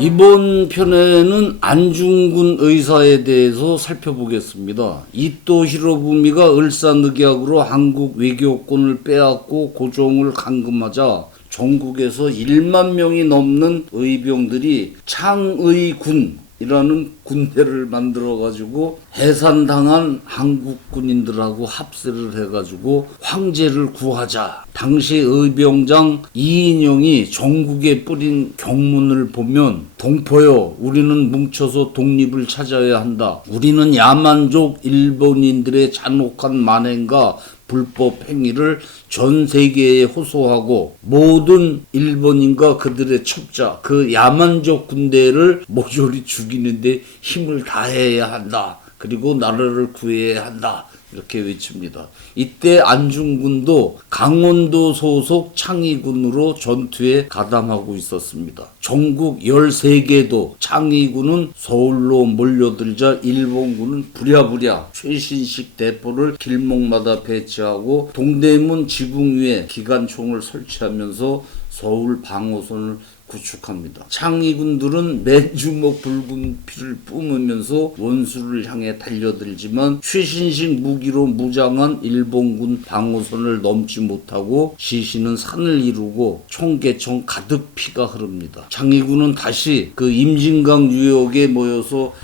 이번 편에는 안중근 의사에 대해서 살펴보겠습니다. 이토 히로부미가 을사늑약으로 한국 외교권을 빼앗고 고종을 감금하자 전국에서 1만 명이 넘는 의병들이 창의군이라는 군대를 만들어가지고 해산당한 한국 군인들하고 합세를 해가지고 황제를 구하자. 당시 의병장 이인영이 전국에 뿌린 경문을 보면 동포여, 우리는 뭉쳐서 독립을 찾아야 한다. 우리는 야만족 일본인들의 잔혹한 만행과 불법 행위를 전 세계에 호소하고 모든 일본인과 그들의 첩자, 그 야만족 군대를 모조리 죽이는데 힘을 다해야 한다. 그리고 나라를 구해야 한다. 이렇게 외칩니다. 이때 안중근도 강원도 소속 창의군으로 전투에 가담하고 있었습니다. 전국 13개도 창의군은 서울로 몰려들자 일본군은 부랴부랴 최신식 대포를 길목마다 배치하고 동대문 지붕 위에 기관총을 설치하면서 서울 방어선을 구축합니다. 창의군들은 맨주먹 붉은 피를 뿜으면서 원수를 향해 달려들지만 최신식 무기로 무장한 일본군 방어선을 넘지 못하고 시신은 산을 이루고 총개총 가득 피가 흐릅니다. 창의군은 다시 그 임진강 유역에 모여서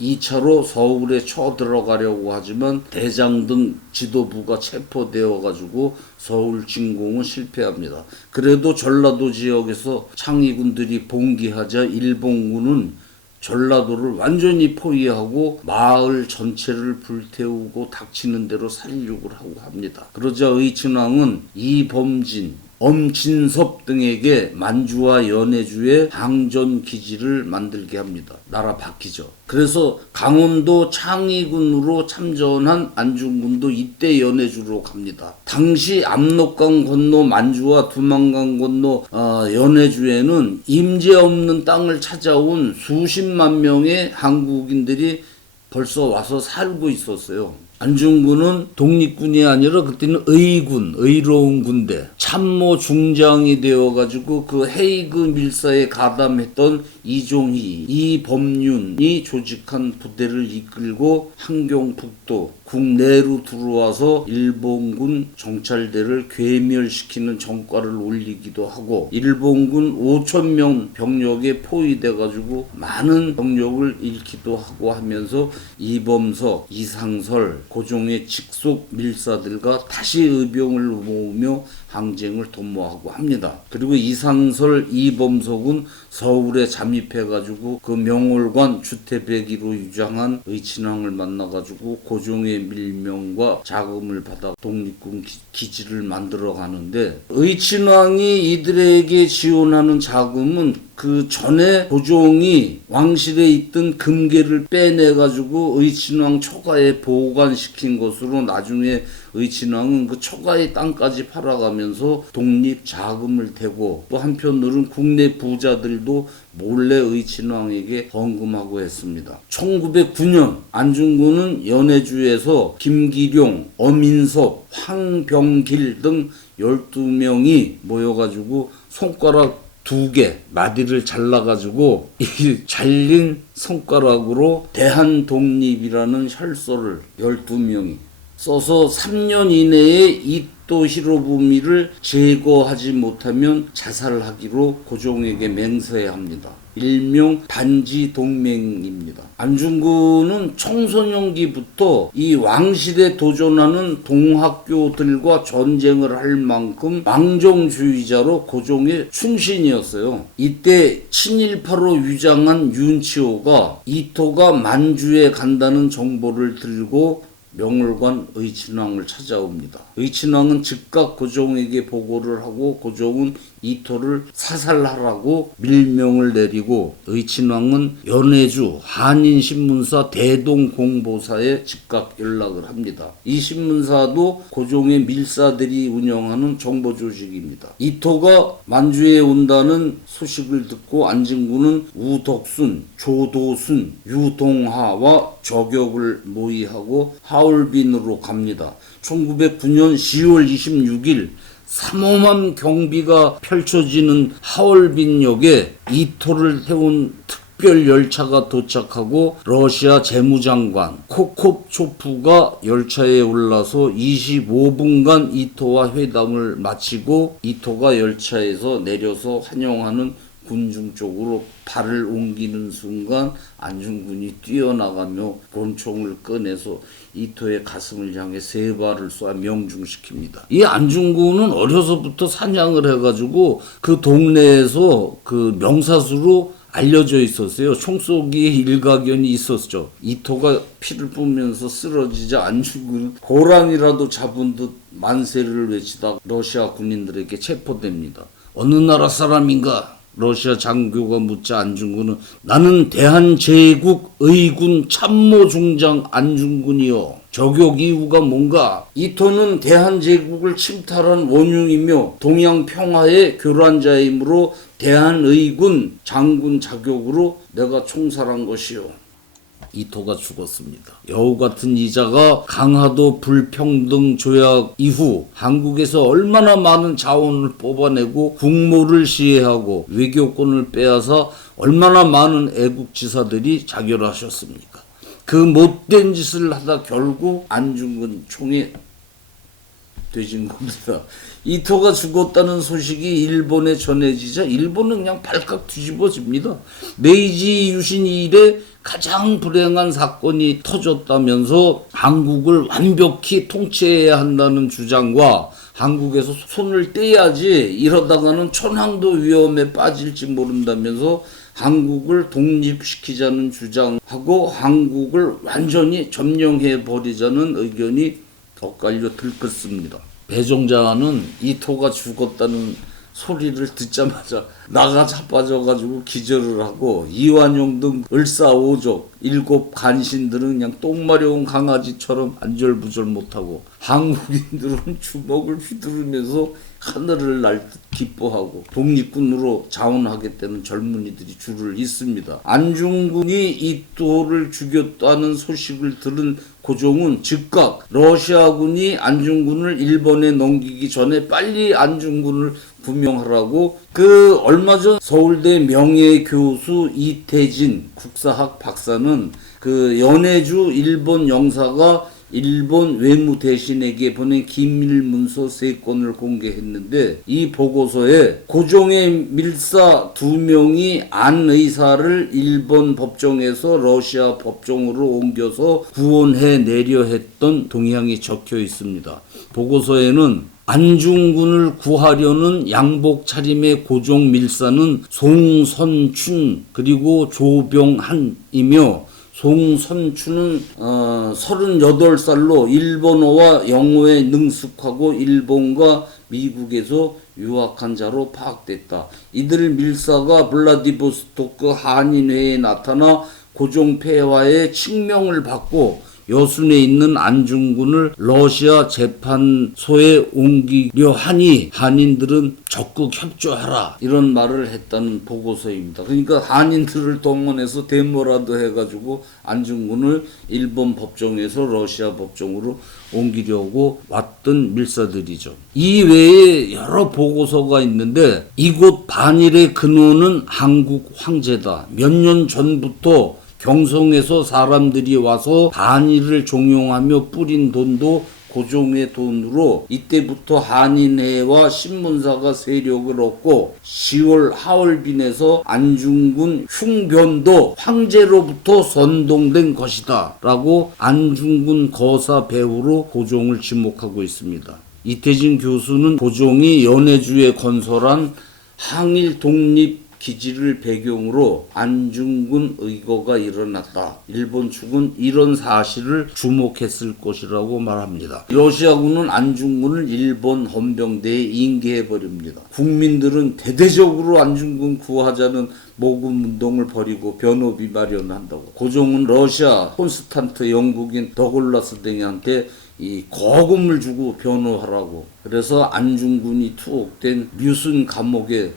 2차로 서울에 쳐들어가려고 하지만 대장 등 지도부가 체포되어 가지고 서울 진공은 실패합니다. 그래도 전라도 지역에서 창의군들이 봉기하자 일본군은 전라도를 완전히 포위하고 마을 전체를 불태우고 닥치는 대로 살육을 하고 합니다. 그러자 의친왕은 이범진, 엄진섭 등에게 만주와 연해주에 항전 기지를 만들게 합니다. 나라 바뀌죠. 그래서 강원도 창의군으로 참전한 안중근도 이때 연해주로 갑니다. 당시 압록강 건너 만주와 두만강 건너 연해주에는 임제 없는 땅을 찾아온 수십만 명의 한국인들이 벌써 와서 살고 있었어요. 안중근은 독립군이 아니라 그때는 의군, 의로운 군대, 참모 중장이 되어가지고 그 헤이그 밀사에 가담했던 이종희, 이범윤이 조직한 부대를 이끌고 함경북도 국내로 들어와서 일본군 정찰대를 괴멸시키는 전과를 올리기도 하고 일본군 5,000명 병력에 포위돼가지고 많은 병력을 잃기도 하고 하면서 이범석, 이상설, 고종의 직속 밀사들과 다시 의병을 모으며 항쟁을 도모하고 합니다. 그리고 이상설, 이범석은 서울에 잠입해가지고 그 명월관 주태배기로 유장한 의친왕을 만나가지고 고종의 밀명과 자금을 받아 독립군 기지를 만들어 가는데 의친왕이 이들에게 지원하는 자금은 그 전에 고종이 왕실에 있던 금괴를 빼내가지고 의친왕 초가에 보관시킨 것으로 나중에 의친왕은 그 초가의 땅까지 팔아가면서 독립 자금을 대고 또 한편으로는 국내 부자들도 몰래 의친왕에게 헌금하고 했습니다. 1909년 안중근은 연해주에서 김기룡, 엄인섭, 황병길 등 12명이 모여가지고 손가락 2개 마디를 잘라가지고 이 잘린 손가락으로 대한독립이라는 혈서를 12명이 써서 3년 이내에 이토 히로부미를 제거하지 못하면 자살하기로 고종에게 맹세해야 합니다. 일명 반지동맹입니다. 안중근은 청소년기부터 이 왕실에 도전하는 동학교들과 전쟁을 할 만큼 망정주의자로 고종의 충신이었어요. 이때 친일파로 위장한 윤치호가 이토가 만주에 간다는 정보를 들고 명월관 의친왕을 찾아옵니다. 의친왕은 즉각 고종에게 보고를 하고 고종은 이토를 사살하라고 밀명을 내리고 의친왕은 연해주 한인신문사 대동공보사에 즉각 연락을 합니다. 이 신문사도 고종의 밀사들이 운영하는 정보조직입니다. 이토가 만주에 온다는 소식을 듣고 안중근은 우덕순, 조도순, 유동하와 저격을 모의하고 하얼빈으로 갑니다. 1909년 10월 26일 삼엄한 경비가 펼쳐지는 하얼빈역에 이토를 태운 특별 열차가 도착하고 러시아 재무장관 코콥초프가 열차에 올라서 25분간 이토와 회담을 마치고 이토가 열차에서 내려서 환영하는 군중 쪽으로 발을 옮기는 순간 안중근이 뛰어나가며 권총을 꺼내서 이토의 가슴을 향해 3발을 쏴 명중시킵니다. 이 안중근은 어려서부터 사냥을 해가지고 그 동네에서 그 명사수로 알려져 있었어요. 총쏘기에 일가견이 있었죠. 이토가 피를 뿜으면서 쓰러지자 안중근은 고랑이라도 잡은 듯 만세를 외치다 러시아 군인들에게 체포됩니다. 어느 나라 사람인가? 러시아 장교가 묻자 안중근은 나는 대한제국 의군 참모중장 안중근이요. 저격 이유가 뭔가? 이토는 대한제국을 침탈한 원흉이며 동양 평화의 교란자이므로 대한의군 장군 자격으로 내가 총살한 것이요. 이토가 죽었습니다. 여우 같은 이자가 강화도 불평등 조약 이후 한국에서 얼마나 많은 자원을 뽑아내고 국모를 시해하고 외교권을 빼앗아 얼마나 많은 애국지사들이 자결하셨습니까? 그 못된 짓을 하다 결국 안중근 총에 되진 겁니다. 이토가 죽었다는 소식이 일본에 전해지자 일본은 그냥 발칵 뒤집어집니다. 메이지 유신 이래 가장 불행한 사건이 터졌다면서 한국을 완벽히 통치해야 한다는 주장과 한국에서 손을 떼야지 이러다가는 천황도 위험에 빠질지 모른다면서 한국을 독립시키자는 주장하고 한국을 완전히 점령해 버리자는 의견이 엇갈려 들끓습니다. 배종자는 이토가 죽었다는 소리를 듣자마자 나가 자빠져가지고 기절을 하고 이완용 등 을사오적 7 간신들은 그냥 똥 마려운 강아지처럼 안절부절 못하고 한국인들은 주먹을 휘두르면서 하늘을 날 듯 기뻐하고 독립군으로 자원하겠다는 젊은이들이 줄을 잇습니다. 안중근이 이토를 죽였다는 소식을 들은 고종은 즉각 러시아군이 안중근을 일본에 넘기기 전에 빨리 안중근을 구명하라고 그 얼마 전 서울대 명예교수 이태진 국사학 박사는 그 연해주 일본 영사가 일본 외무대신에게 보낸 기밀 문서 3건을 공개했는데 이 보고서에 고종의 밀사 2명이 안 의사를 일본 법정에서 러시아 법정으로 옮겨서 구원해 내려 했던 동향이 적혀 있습니다. 보고서에는 안중근을 구하려는 양복 차림의 고종 밀사는 송선춘 그리고 조병한이며 송선춘은 38살로 일본어와 영어에 능숙하고 일본과 미국에서 유학한 자로 파악됐다. 이들 밀사가 블라디보스토크 한인회에 나타나 고종 폐하의 칙명을 받고 여순에 있는 안중근을 러시아 재판소에 옮기려 하니 한인들은 적극 협조하라 이런 말을 했다는 보고서입니다. 그러니까 한인들을 동원해서 데모라도 해가지고 안중근을 일본 법정에서 러시아 법정으로 옮기려고 왔던 밀사들이죠. 이 외에 여러 보고서가 있는데 이곳 반일의 근원은 한국 황제다. 몇 년 전부터 경성에서 사람들이 와서 반일을 종용하며 뿌린 돈도 고종의 돈으로 이때부터 한인회와 신문사가 세력을 얻고 10월 하얼빈에서 안중근 흉변도 황제로부터 선동된 것이다 라고 안중근 거사 배후로 고종을 지목하고 있습니다. 이태진 교수는 고종이 연해주에 건설한 항일 독립 기지를 배경으로 안중근 의거가 일어났다. 일본 측은 이런 사실을 주목했을 것이라고 말합니다. 러시아군은 안중근을 일본 헌병대에 인계해버립니다. 국민들은 대대적으로 안중근 구하자는 모금운동을 벌이고 변호비 마련한다고. 고종은 러시아, 콘스탄트 영국인 더글라스 등한테 이 거금을 주고 변호하라고. 그래서 안중근이 투옥된 류순 감옥에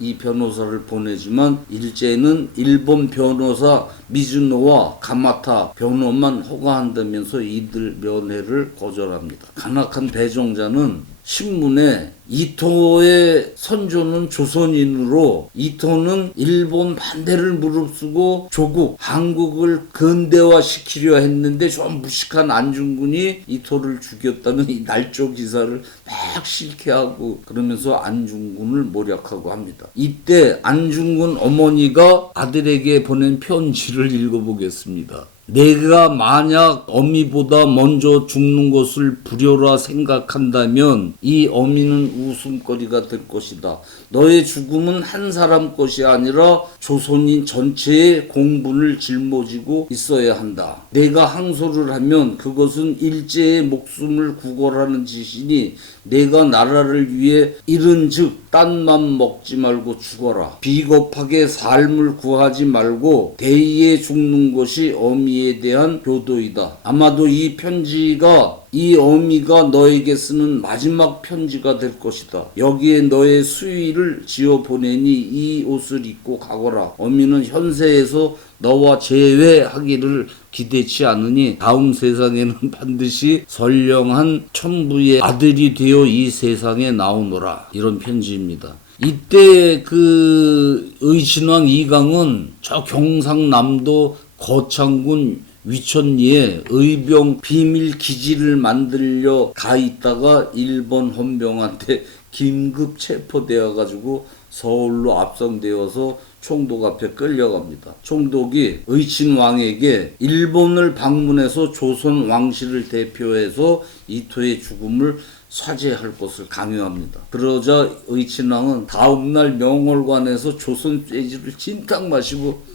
이 변호사를 보내지만 일제는 일본 변호사 미즈노와 가마타 변호만 허가한다면서 이들 면회를 거절합니다. 간악한 배종자는 신문에 이토의 선조는 조선인으로 이토는 일본 반대를 무릅쓰고 조국 한국을 근대화시키려 했는데 좀 무식한 안중근이 이토를 죽였다는 이 날조 기사를 막 실케하고 그러면서 안중근을 모략하고 합니다. 이때 안중근 어머니가 아들에게 보낸 편지를 읽어보겠습니다. 내가 만약 어미보다 먼저 죽는 것을 불효라 생각한다면 이 어미는 웃음거리가 될 것이다. 너의 죽음은 한 사람 것이 아니라 조선인 전체의 공분을 짊어지고 있어야 한다. 내가 항소를 하면 그것은 일제의 목숨을 구걸하는 짓이니 내가 나라를 위해 이른즉 딴 맘 먹지 말고 죽어라. 비겁하게 삶을 구하지 말고 대의에 죽는 것이 어미에 대한 교도이다. 아마도 이 편지가 이 어미가 너에게 쓰는 마지막 편지가 될 것이다. 여기에 너의 수의를 지어 보내니 이 옷을 입고 가거라. 어미는 현세에서 너와 재회하기를 기대치 않으니 다음 세상에는 반드시 선량한 천부의 아들이 되어 이 세상에 나오노라. 이런 편지입니다. 이때 그 의친왕 이강은 저 경상남도 거창군 위천리에 의병 비밀 기지를 만들려 가 있다가 일본 헌병한테 긴급 체포되어 가지고 서울로 압송되어서 총독 앞에 끌려갑니다. 총독이 의친왕에게 일본을 방문해서 조선 왕실을 대표해서 이토의 죽음을 사죄할 것을 강요합니다. 그러자 의친왕은 다음날 명월관에서 조선 재즈를 진탕 마시고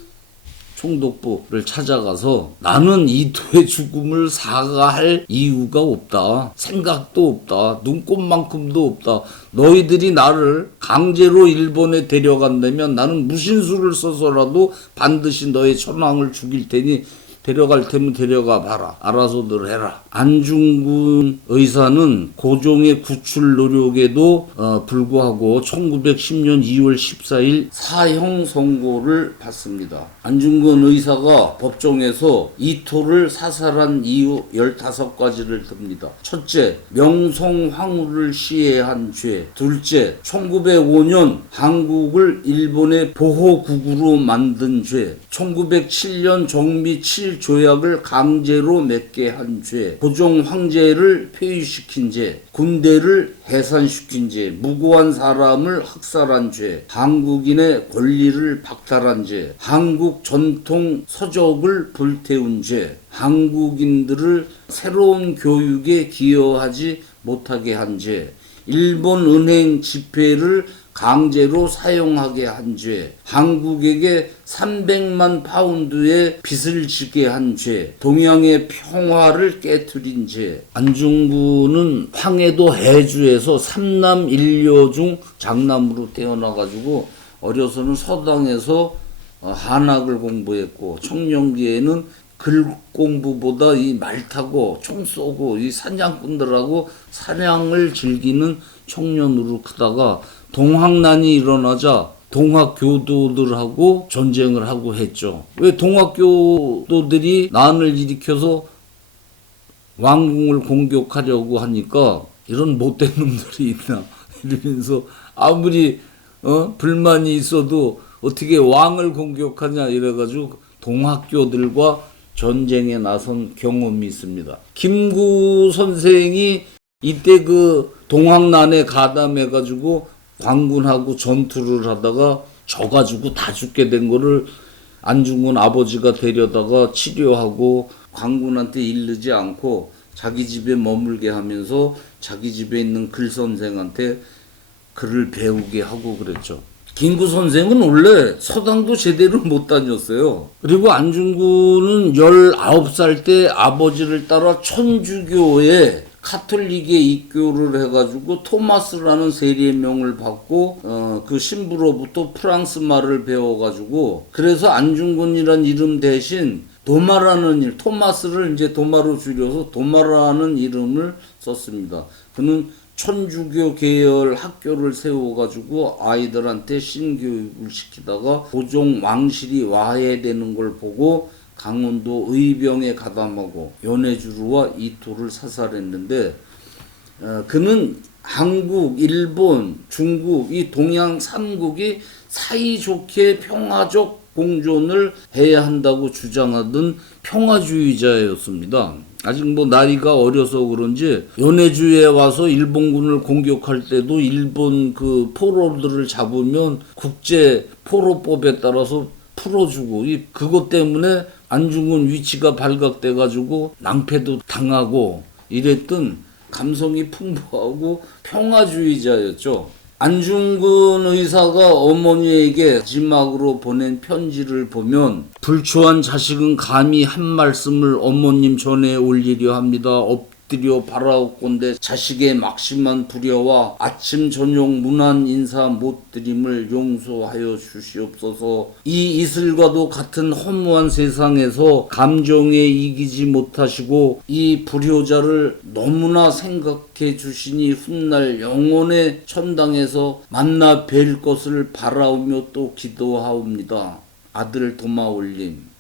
총독부를 찾아가서 나는 이토의 죽음을 사과할 이유가 없다. 생각도 없다. 눈꼽만큼도 없다. 너희들이 나를 강제로 일본에 데려간다면 나는 무신수를 써서라도 반드시 너의 천황을 죽일 테니 데려갈 테면 데려가 봐라. 알아서들 해라. 안중근 의사는 고종의 구출 노력에도 불구하고 1910년 2월 14일 사형 선고를 받습니다. 안중근 의사가 법정에서 이토를 사살한 이유 15가지를 듭니다. 첫째, 명성황후를 시해한 죄. 둘째, 1905년 한국을 일본의 보호국으로 만든 죄. 1907년 정미 7조약을 강제로 맺게 한 죄. 고종 황제를 폐위시킨 죄. 군대를 해산시킨 죄. 무고한 사람을 학살한 죄. 한국인의 권리를 박탈한 죄. 한국 전통 서적을 불태운 죄. 한국인들을 새로운 교육에 기여하지 못하게 한 죄. 일본 은행 지폐를 강제로 사용하게 한 죄, 한국에게 300만 파운드의 빚을 지게 한 죄, 동양의 평화를 깨트린 죄. 안중근은 황해도 해주에서 3남 1녀 중 장남으로 태어나가지고 어려서는 서당에서 한학을 공부했고 청년기에는 글 공부보다 이 말 타고 총 쏘고 이 사냥꾼들하고 사냥을 즐기는 청년으로 크다가 동학난이 일어나자 동학교도들하고 전쟁을 하고 했죠. 왜 동학교도들이 난을 일으켜서 왕궁을 공격하려고 하니까 이런 못된 놈들이 있나 이러면서 아무리 불만이 있어도 어떻게 왕을 공격하냐 이래가지고 동학교들과 전쟁에 나선 경험이 있습니다. 김구 선생이 이때 그 동학난에 가담해가지고 광군하고 전투를 하다가 져가지고 다 죽게 된 거를 안중근 아버지가 데려다가 치료하고 광군한테 이르지 않고 자기 집에 머물게 하면서 자기 집에 있는 글 선생한테 글을 배우게 하고 그랬죠. 김구 선생은 원래 서당도 제대로 못 다녔어요. 그리고 안중근은 19살 때 아버지를 따라 천주교에 카톨릭에 입교를 해가지고 토마스라는 세례명을 받고 그 신부로부터 프랑스 말을 배워가지고 그래서 안중근이란 이름 대신 도마라는 토마스를 이제 도마로 줄여서 도마라는 이름을 썼습니다. 그는 천주교 계열 학교를 세워가지고 아이들한테 신교육을 시키다가 고종 왕실이 와해되는 걸 보고 강원도 의병에 가담하고 연해주루와 이토를 사살했는데 그는 한국, 일본, 중국 이 동양 3국이 사이좋게 평화적 공존을 해야 한다고 주장하던 평화주의자였습니다. 아직 뭐 나이가 어려서 그런지 연해주에 와서 일본군을 공격할 때도 일본 그 포로들을 잡으면 국제 포로법에 따라서 풀어주고 그것 때문에 안중근 위치가 발각돼 가지고 낭패도 당하고 이랬던 감성이 풍부하고 평화주의자였죠. 안중근 의사가 어머니에게 마지막으로 보낸 편지를 보면 불초한 자식은 감히 한 말씀을 어머님 전에 올리려 합니다. 엎드려 바라옵건대 자식의 막심한 불효와 아침 저녁 문안 인사 못 드림을 용서하여 주시옵소서. 이 이슬과도 같은 허무한 세상에서 감정에 이기지 못하시고 이 불효자를 너무나 생각해 주시니 훗날 영혼의 천당에서 만나 뵐 것을 바라오며 또 기도하옵니다. 아들 도마올림.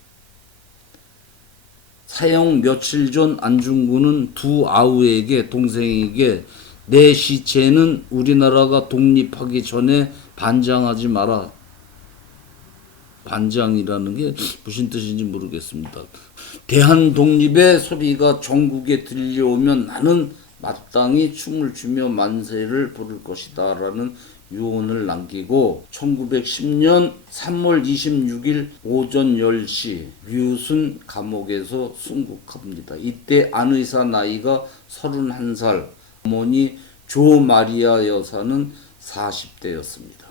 사형 며칠 전 안중근은 두 아우에게 동생에게 내 시체는 우리나라가 독립하기 전에 반장하지 마라. 반장이라는 게 무슨 뜻인지 모르겠습니다. 대한 독립의 소리가 전국에 들려오면 나는 마땅히 춤을 추며 만세를 부를 것이다 라는 유언을 남기고 1910년 3월 26일 오전 10시 류순 감옥에서 순국합니다. 이때 안 의사 나이가 31살, 어머니 조 마리아 여사는 40대였습니다.